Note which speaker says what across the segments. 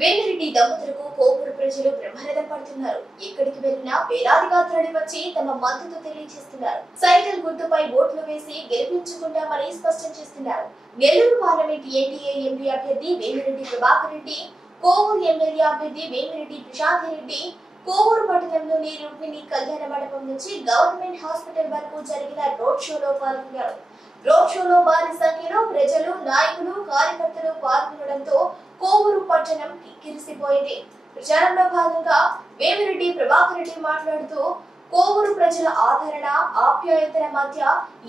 Speaker 1: వేమిరెడ్డి దంపతులకు కోపూరు ప్రజలు బ్రహ్మరథం పడుతున్నారు. ఎక్కడికి వెళ్ళినా వేలాదిగా తరలి వచ్చి తమ మద్దతు తెలియజేస్తున్నారు. సైకిల్ గుర్తుపై ఓట్లు వేసి గెలిపించుకుంటామని స్పష్టం చేస్తున్నారు. నెల్లూరు పార్లమెంట్ ఎన్డీఏ ఎంపీ అభ్యర్థి వేమిరెడ్డి ప్రభాకర్ రెడ్డి కోవూరు ఎమ్మెల్యే అభ్యర్థి వేమిరెడ్డి ప్రశాంత్ రెడ్డి కోవూరు పట్టణంలోని రుక్మిణి కళ్యాణ మండపం నుంచి గవర్నమెంట్ హాస్పిటల్ వరకు జరిగిన రోడ్ షోలో పాల్గొన్నారు. రోడ్ షోలో భారీ సంఖ్యలో ప్రజలు నాయకులు కార్యకర్తలు పాల్గొనడంతో కోవూరు పట్టణం కిక్కిరిసిపోయింది ప్రచారంలో భాగంగా వేమిరెడ్డి ప్రభాకర్ రెడ్డి మాట్లాడుతూ కోవూరు ప్రజల ఆదరణ ఆప్యాయతల మధ్య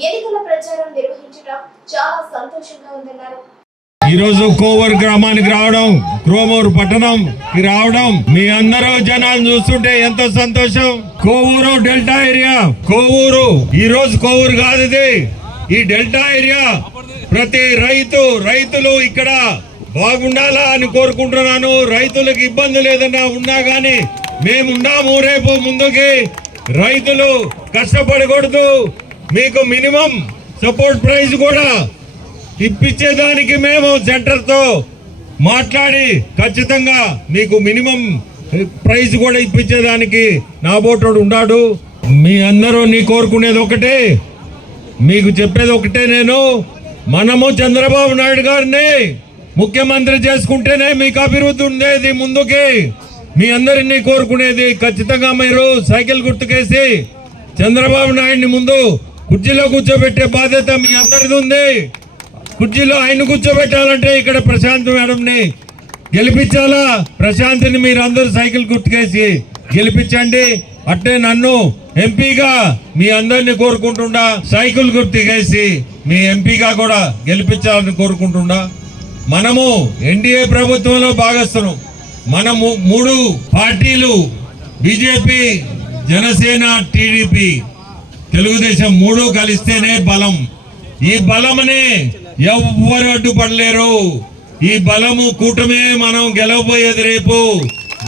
Speaker 1: ఎన్నికల ప్రచారం నిర్వహించడం చాలా సంతోషంగా ఉందన్నారు.
Speaker 2: ఈరోజు కోవూరు గ్రామానికి రావడం కోవూరు పట్టణంకి రావడం మీ అందరూ జనాలు చూస్తుంటే ఎంతో సంతోషం. కోవూరు డెల్టా ఏరియా కోవూరు ఈ రోజు కోవూరు కాదు ఇది. ఈ డెల్టా ఏరియా ప్రతి రైతు రైతులు ఇక్కడ బాగుండాలా అని కోరుకుంటున్నాను. రైతులకు ఇబ్బంది లేదన్నా ఉన్నా కానీ మేము ఉన్నాము రేపు ముందుకి. రైతులు కష్టపడకూడదు. మీకు మినిమం సపోర్ట్ ప్రైస్ కూడా ఇప్పించేదానికి మేము సెంటర్తో మాట్లాడి ఖచ్చితంగా మీకు మినిమం ప్రైస్ కూడా ఇప్పించేదానికి నా బోటోడు ఉన్నాడు. మీ అందరూ నీ కోరుకునేది ఒకటే. మీకు చెప్పేది ఒకటే నేను. మనము చంద్రబాబు నాయుడు గారిని ముఖ్యమంత్రి చేసుకుంటేనే మీకు అభివృద్ధి ఉండేది ముందుకి. మీ అందరినీ కోరుకునేది ఖచ్చితంగా మీరు సైకిల్ గుర్తుకేసి చంద్రబాబు నాయుడిని ముందు కుర్చీలో కూర్చోబెట్టే బాధ్యత మీ అందరిది ఉంది. కుర్చీలో ఆయన కూర్చోబెట్టాలంటే ఇక్కడ ప్రశాంత్ మేడంని గెలిపించాలా? ప్రశాంత్ని మీరు అందరూ సైకిల్ గుర్తుకేసి గెలిపించండి. అట్టే నన్ను ఎంపీగా మీ అందరిని కోరుకుంటుండా. సైకిల్ గుర్తుకేసి మీ ఎంపీగా కూడా గెలిపించాలని కోరుకుంటుండా. మనము ఎన్డీఏ ప్రభుత్వంలో భాగస్థులం. మనము మూడు పార్టీలు బీజేపీ జనసేన టీడీపీ. తెలుగుదేశం మూడు కలిస్తేనే బలం. ఈ బలమనే ఎవ్వరు అడ్డుపడలేరు. ఈ బలము కూటమే మనం గెలవబోయేది రేపు.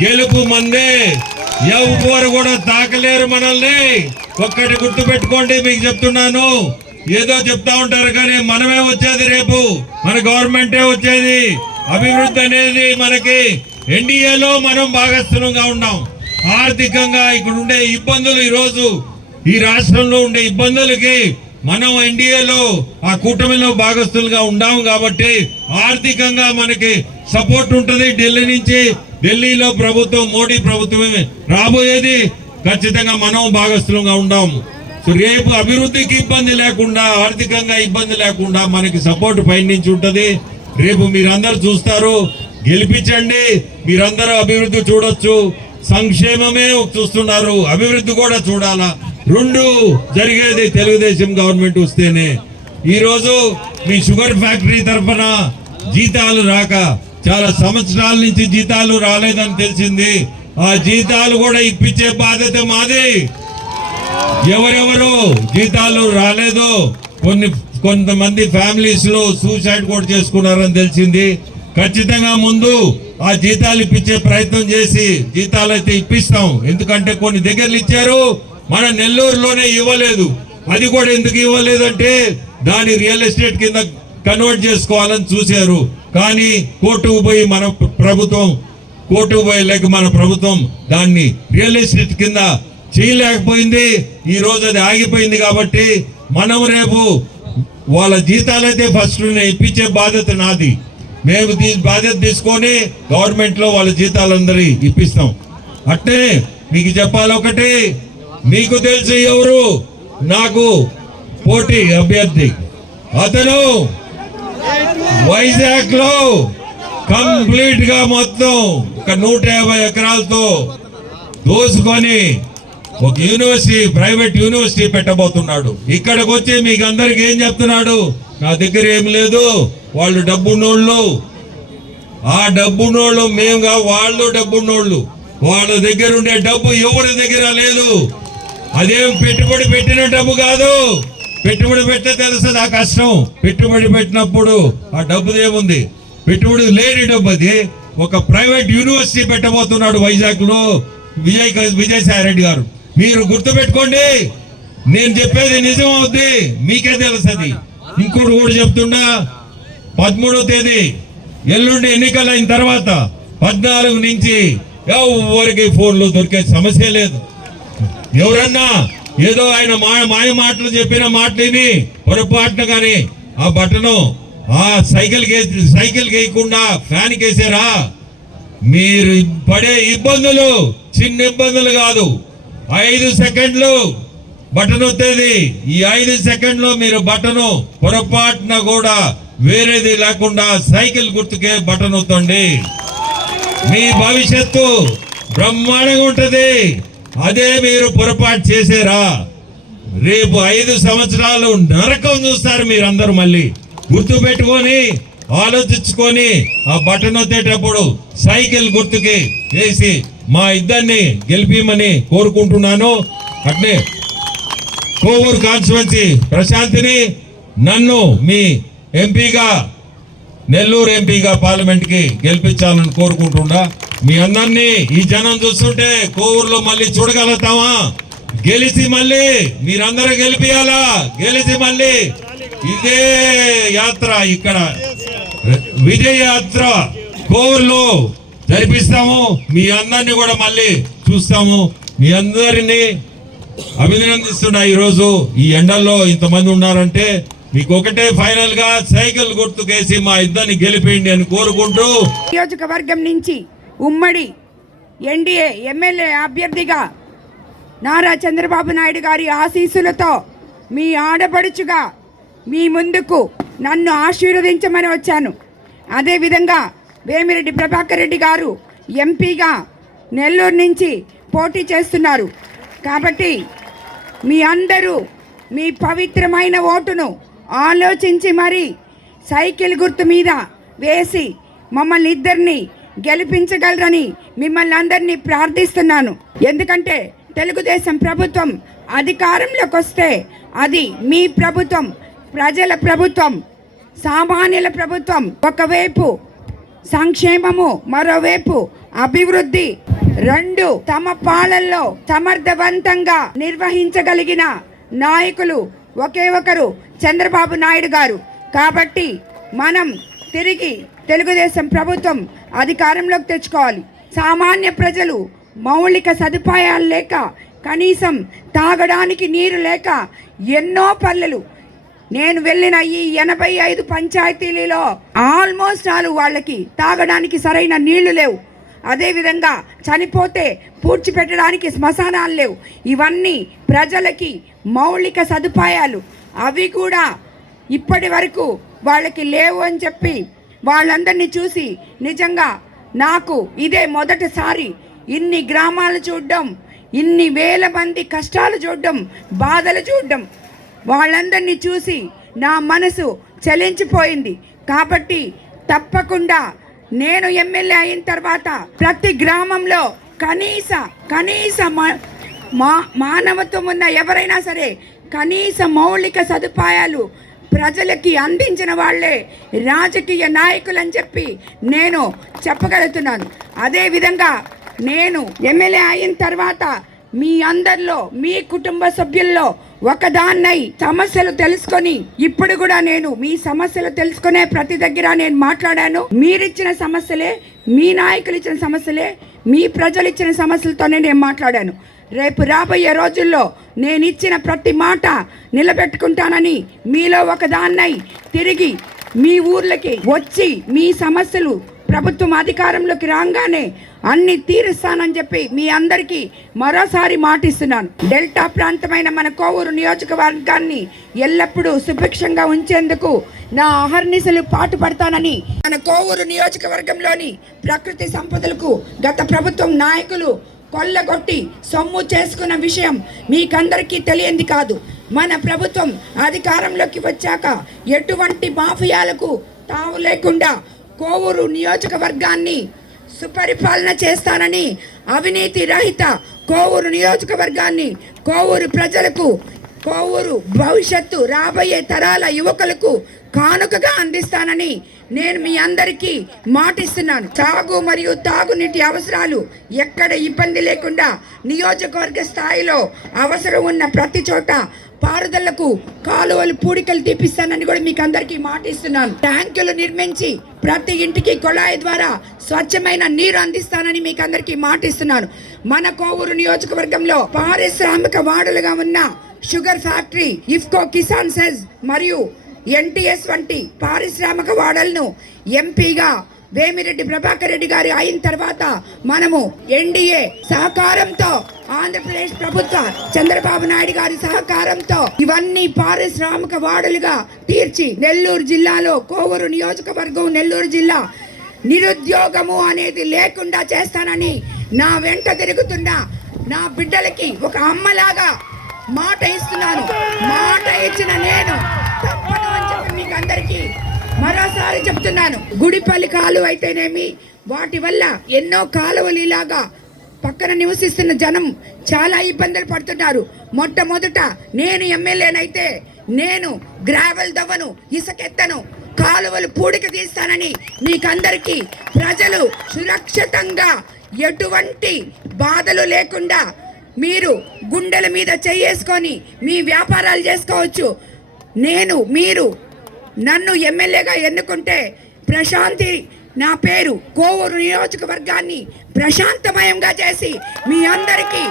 Speaker 2: గెలుపు మందే. ఎవ్వరు కూడా తాకలేరు మనల్ని. ఒక్కటి గుర్తు పెట్టుకోండి మీకు చెప్తున్నాను. ఏదో చెప్తా ఉంటారు కానీ మనమే వచ్చేది రేపు. మన గవర్నమెంటే వచ్చేది. అభివృద్ధి అనేది మనకి ఎన్డీఏలో మనం భాగస్థులంగా ఉన్నాం. ఆర్థికంగా ఇక్కడ ఉండే ఇబ్బందులు ఈరోజు ఈ రాష్ట్రంలో ఉండే ఇబ్బందులకి మనం ఎన్డీఏలో ఆ కూటమిలో భాగస్థులుగా ఉన్నాము కాబట్టి ఆర్థికంగా మనకి సపోర్ట్ ఉంటుంది. ఢిల్లీ నుంచి ఢిల్లీలో ప్రభుత్వం మోడీ ప్రభుత్వమే రాబోయేది. ఖచ్చితంగా మనం భాగస్థులంగా ఉండాము రేపు అభివృద్ధికి ఇబ్బంది లేకుండా ఆర్థికంగా ఇబ్బంది లేకుండా మనకి సపోర్ట్ పైనుంచి ఉంటుంది. రేపు మీరందరూ చూస్తారు. గెలిపించండి. మీరందరూ అభివృద్ధి చూడొచ్చు. సంక్షేమమే చూస్తున్నారు. అభివృద్ధి కూడా చూడాలా. రెండు జరిగేది తెలుగుదేశం గవర్నమెంట్ వస్తేనే. ఈరోజు మీ షుగర్ ఫ్యాక్టరీ తరఫున జీతాలు రాక చాలా సంవత్సరాల నుంచి జీతాలు రాలేదని తెలిసింది. ఆ జీతాలు కూడా ఇప్పించే బాధ్యత మాది. ఎవరెవరు జీతాలు రాలేదో? కొన్ని కొంతమంది ఫ్యామిలీస్లో సూసైడ్ కూడా చేసుకున్నారని తెలిసింది. ఖచ్చితంగా ముందు ఆ జీతాలు ఇప్పించే ప్రయత్నం చేసి జీతాలు అయితే ఇప్పిస్తాం. ఎందుకంటే కొన్ని దగ్గరలు ఇచ్చారు మన నెల్లూరులోనే ఇవ్వలేదు. అది కూడా ఎందుకు ఇవ్వలేదంటే దాని రియల్ ఎస్టేట్ కింద కన్వర్ట్ చేసుకోవాలని చూశారు. కానీ కోర్టుకు పోయి మన ప్రభుత్వం కోర్టుకు పోయి లేక మన ప్రభుత్వం దాన్ని రియల్ ఎస్టేట్ కింద చేయలేకపోయింది. ఈ రోజు అది ఆగిపోయింది కాబట్టి మనం రేపు వాళ్ళ జీతాలైతే ఫస్ట్ ఇప్పించే బాధ్యత నాది. మేము దీ బాధ్యత తీసుకొని గవర్నమెంట్లో వాళ్ళ జీతాలందరి ఇప్పిస్తాం. అట్టే మీకు చెప్పాలి ఒకటి మీకు తెలిసి ఎవరు? నాకు పోటీ అభ్యర్థి. అతను వైజాగ్లో కంప్లీట్గా మొత్తం ఒక నూట యాభై ఎకరాలతో దోసుకొని ఒక యూనివర్సిటీ ప్రైవేట్ యూనివర్సిటీ పెట్టబోతున్నాడు. ఇక్కడికి వచ్చి మీకు అందరికి ఏం చెప్తున్నాడు? నా దగ్గర ఏం లేదు వాళ్ళు డబ్బున్నోళ్ళు. ఆ డబ్బున్నోళ్ళు మేముగా వాళ్ళు డబ్బున్నోళ్ళు. వాళ్ళ దగ్గర ఉండే డబ్బు ఎవరి దగ్గర లేదు? అదేం పెట్టుబడి పెట్టిన డబ్బు కాదు. పెట్టుబడి పెట్టే తెలుస్తుంది ఆ కష్టం? పెట్టుబడి పెట్టినప్పుడు ఆ డబ్బుది ఏముంది? పెట్టుబడి లేని డబ్బు అది ఒక ప్రైవేట్ యూనివర్సిటీ పెట్టబోతున్నాడు వైజాగ్లో విజయ్ విజయసాయి రెడ్డి గారు. మీరు గుర్తుపెట్టుకోండి నేను చెప్పేది నిజం అవుద్ది మీకే తెలుస్తుంది. ఇంకోటి కూడా చెప్తున్నా పదమూడో తేదీ ఎల్లుండి ఎన్నికలు అయిన తర్వాత పద్నాలుగు నుంచి ఎవరికి ఫోన్లు దొరికే సమస్య లేదు. ఎవరన్నా ఏదో ఆయన మాయ మాయ మాటలు చెప్పిన మాటలని పొరపాటున కానీ ఆ బట్టను ఆ సైకిల్ సైకిల్ వేయకుండా ఫ్యాన్ కేసారా? మీరు పడే ఇబ్బందులు చిన్న ఇబ్బందులు కాదు. ఐదు సెకండ్లు బటన్ వస్తుంది ఈ ఐదు సెకండ్లో మీరు బటను పొరపాటున కూడా వేరేది లేకుండా సైకిల్ గుర్తుకే బటన్ వత్తండి మీ భవిష్యత్తు బ్రహ్మాండంగా ఉంటుంది. అదే మీరు పొరపాటు చేసారా. రేపు ఐదు సంవత్సరాలు నరకం చూస్తారు మీరందరూ మళ్ళీ. గుర్తు పెట్టుకొని ఆలోచించుకొని ఆ బటన్ వచ్చేటప్పుడు సైకిల్ గుర్తుకి వేసి మా ఇద్దరిని గెలిపిమని కోరుకుంటున్నాను. అట్నే కోవూరు కాన్స్టిట్యున్సీ ప్రశాంతిని నన్ను మీ ఎంపీగా నెల్లూరు ఎంపీగా పార్లమెంట్కి గెలిపించాలని కోరుకుంటున్నా. మీ అందరినీ ఈ జనం చూస్తుంటే కోవూరులో మళ్ళీ చూడగలుగుతామా? గెలిచి మళ్ళీ మీరందరూ గెలిపియాలా? గెలిచి మళ్ళీ ఇదే యాత్ర ఇక్కడ. విజయ యాత్ర కోవూరులో జరిపిస్తాము మీ అందరినీ కూడా మళ్ళీ చూస్తాము. మీ అందరినీ అభినందిస్తున్నా ఈరోజు ఈ ఎండల్లో ఇంతమంది ఉన్నారంటే మీకు ఒకటే ఫైనల్గా సైకిల్ గుర్తుకేసి మా ఇద్దరిని గెలిపేయండి అని కోరుకుంటూ
Speaker 3: నియోజకవర్గం నుంచి ఉమ్మడి ఎన్డీఏ ఎమ్మెల్యే అభ్యర్థిగా నారా చంద్రబాబు నాయుడు గారి ఆశీస్సులతో మీ ఆడపడుచుగా మీ ముందుకు నన్ను ఆశీర్వదించమని వచ్చాను. అదేవిధంగా వేమిరెడ్డి ప్రభాకర్ రెడ్డి గారు ఎంపీగా నెల్లూరు నుంచి పోటీ చేస్తున్నారు. కాబట్టి మీ అందరూ మీ పవిత్రమైన ఓటును ఆలోచించి మరి సైకిల్ గుర్తు మీద వేసి మమ్మల్ని ఇద్దరిని గెలిపించగలరని మిమ్మల్ని అందరినీ ప్రార్థిస్తున్నాను. ఎందుకంటే తెలుగుదేశం ప్రభుత్వం అధికారంలోకి వస్తే అది మీ ప్రభుత్వం ప్రజల ప్రభుత్వం సామాన్యుల ప్రభుత్వం ఒకవైపు సంక్షేమము మరోవైపు అభివృద్ధి రెండు తమ పాలనలో సమర్థవంతంగా నిర్వహించగలిగిన నాయకులు ఒకే ఒకరు చంద్రబాబు నాయుడు గారు. కాబట్టి మనం తిరిగి తెలుగుదేశం ప్రభుత్వం అధికారంలోకి తెచ్చుకోవాలి. సామాన్య ప్రజలు మౌలిక సదుపాయాలు లేక కనీసం తాగడానికి నీరు లేక ఎన్నో పల్లెలు నేను వెళ్ళిన ఈ ఎనభై ఐదు పంచాయతీలలో ఆల్మోస్ట్ ఆలు వాళ్ళకి తాగడానికి సరైన నీళ్ళు లేవు. అదేవిధంగా చనిపోతే పూడ్చిపెట్టడానికి శ్మశానాలు లేవు. ఇవన్నీ ప్రజలకి మౌలిక సదుపాయాలు. అవి కూడా ఇప్పటి వరకు వాళ్ళకి లేవు అని చెప్పి వాళ్ళందరినీ చూసి నిజంగా నాకు ఇదే మొదటిసారి ఇన్ని గ్రామాలు చూడడం ఇన్ని వేల మంది కష్టాలు చూడడం బాధలు చూడడం వాళ్ళందరినీ చూసి నా మనసు చలించిపోయింది. కాబట్టి తప్పకుండా నేను ఎమ్మెల్యే అయిన తర్వాత ప్రతి గ్రామంలో కనీస కనీస మా- మా మానవత్వం ఉన్న ఎవరైనా సరే కనీస మౌలిక సదుపాయాలు ప్రజలకి అందించిన వాళ్ళే రాజకీయ నాయకులు అని చెప్పి నేను చెప్పగలుగుతున్నాను. అదేవిధంగా నేను ఎమ్మెల్యే అయిన తర్వాత మీ అందరిలో మీ కుటుంబ సభ్యుల్లో ఒకదాన్నై సమస్యలు తెలుసుకొని ఇప్పుడు కూడా నేను మీ సమస్యలు తెలుసుకునే ప్రతి దగ్గర నేను మాట్లాడాను. మీరిచ్చిన సమస్యలే మీ నాయకులు ఇచ్చిన సమస్యలే మీ ప్రజలు ఇచ్చిన సమస్యలతోనే నేను మాట్లాడాను. రేపు రాబోయే రోజుల్లో నేను ఇచ్చిన ప్రతి మాట నిలబెట్టుకుంటానని మీలో ఒకదాన్నై తిరిగి మీ ఊర్లకి వచ్చి మీ సమస్యలు ప్రభుత్వం అధికారంలోకి రాగానే అన్ని తీరుస్తానని చెప్పి మీ అందరికీ మరోసారి మాటిస్తున్నాను. డెల్టా ప్రాంతమైన మన కోవూరు నియోజకవర్గాన్ని ఎల్లప్పుడూ సుభిక్షంగా ఉంచేందుకు నా అహర్నిశలు పాటుపడతానని మన కోవూరు నియోజకవర్గంలోని ప్రకృతి సంపదలకు గత ప్రభుత్వం నాయకులు కొల్లగొట్టి సొమ్ము చేసుకున్న విషయం మీకందరికీ తెలియంది కాదు. మన ప్రభుత్వం అధికారంలోకి వచ్చాక ఎటువంటి మాఫియాలకు తావు లేకుండా కోవూరు నియోజకవర్గాన్ని సుపరిపాలన చేస్తానని అవినీతి రహిత కోవూరు నియోజకవర్గాన్ని కోవూరు ప్రజలకు కోవూరు భవిష్యత్తు రాబోయే తరాల యువకులకు కానుకగా అందిస్తానని నేను మీ అందరికీ మాటిస్తున్నాను. తాగు మరియు తాగునీటి అవసరాలు ఎక్కడ ఇబ్బంది లేకుండా నియోజకవర్గ స్థాయిలో అవసరం ఉన్న ప్రతి చోట పారుదలకు కాలువలు పూడికలు తీపిస్తానని కూడా మీకు అందరికీ మాట ఇస్తున్నాను. ట్యాంకులు నిర్మించి ప్రతి ఇంటికి కుళాయి ద్వారా స్వచ్ఛమైన నీరు అందిస్తానని మీకు అందరికీ మాట ఇస్తున్నాను. మన కోవూరు నియోజకవర్గంలో పారిశ్రామిక వాడలుగా ఉన్న sugar factory IFFCO Kisan SEZ మరియు ఎన్టీఎస్ వంటి పారిశ్రామిక వాడలను ఎంపీగా వేమిరెడ్డి ప్రభాకర్ రెడ్డి గారు అయిన తర్వాత మనము ఎన్డీఏ సహకారంతో ఆంధ్రప్రదేశ్ ప్రభుత్వ చంద్రబాబు నాయుడు గారి సహకారంతో ఇవన్నీ పారిశ్రామిక వాడలుగా తీర్చి నెల్లూరు జిల్లాలో కోవూరు నియోజకవర్గం నెల్లూరు జిల్లా నిరుద్యోగము అనేది లేకుండా చేస్తానని నా వెంట తిరుగుతున్న నా బిడ్డలకి ఒక అమ్మలాగా మాట ఇస్తున్నాను. మాట ఇచ్చిన నేను తప్పను అని చెప్పి మీకు అందరికీ మరోసారి చెప్తున్నాను గుడిపల్లి కాలువ అయితేనేమి? వాటి వల్ల ఎన్నో కాలువలు ఇలాగా పక్కన నివసిస్తున్న జనం చాలా ఇబ్బందులు పడుతున్నారు. మొట్టమొదట నేను ఎమ్మెల్యేనైతే నేను గ్రావెల్ దవ్వను ఇసుకెత్తను కాలువలు పూడిక తీస్తానని మీకందరికీ ప్రజలు సురక్షితంగా ఎటువంటి బాధలు లేకుండా మీరు గుండెల మీద చెయ్యేసుకొని మీ వ్యాపారాలు చేసుకోవచ్చు. నేను మీరు నన్ను ఎమ్మెల్యేగా ఎన్నుకుంటే ప్రశాంతి నా పేరు కోవూరు నియోజకవర్గాన్ని ప్రశాంతమయంగా చేసి మీ అందరికీ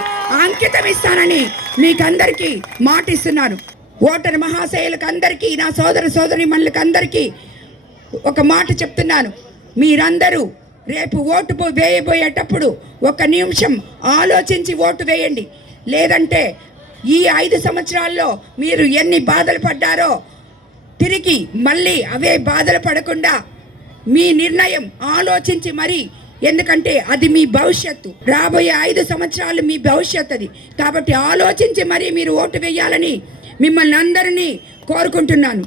Speaker 3: అంకితం ఇస్తానని మీకందరికీ మాటిస్తున్నాను. ఓటరు మహాశయులకు అందరికీ నా సోదర సోదరి అందరికీ ఒక మాట చెప్తున్నాను. మీరందరూ రేపు ఓటు వేయబోయేటప్పుడు ఒక నిమిషం ఆలోచించి ఓటు వేయండి. లేదంటే ఈ ఐదు సంవత్సరాల్లో మీరు ఎన్ని బాధలు పడ్డారో తిరిగి మళ్ళీ అవే బాధలు పడకుండా మీ నిర్ణయం ఆలోచించి మరి ఎందుకంటే అది మీ భవిష్యత్తు. రాబోయే ఐదు సంవత్సరాలు మీ భవిష్యత్తు అది కాబట్టి ఆలోచించి మరి మీరు ఓటు వేయాలని మిమ్మల్ని అందరినీ కోరుకుంటున్నాను.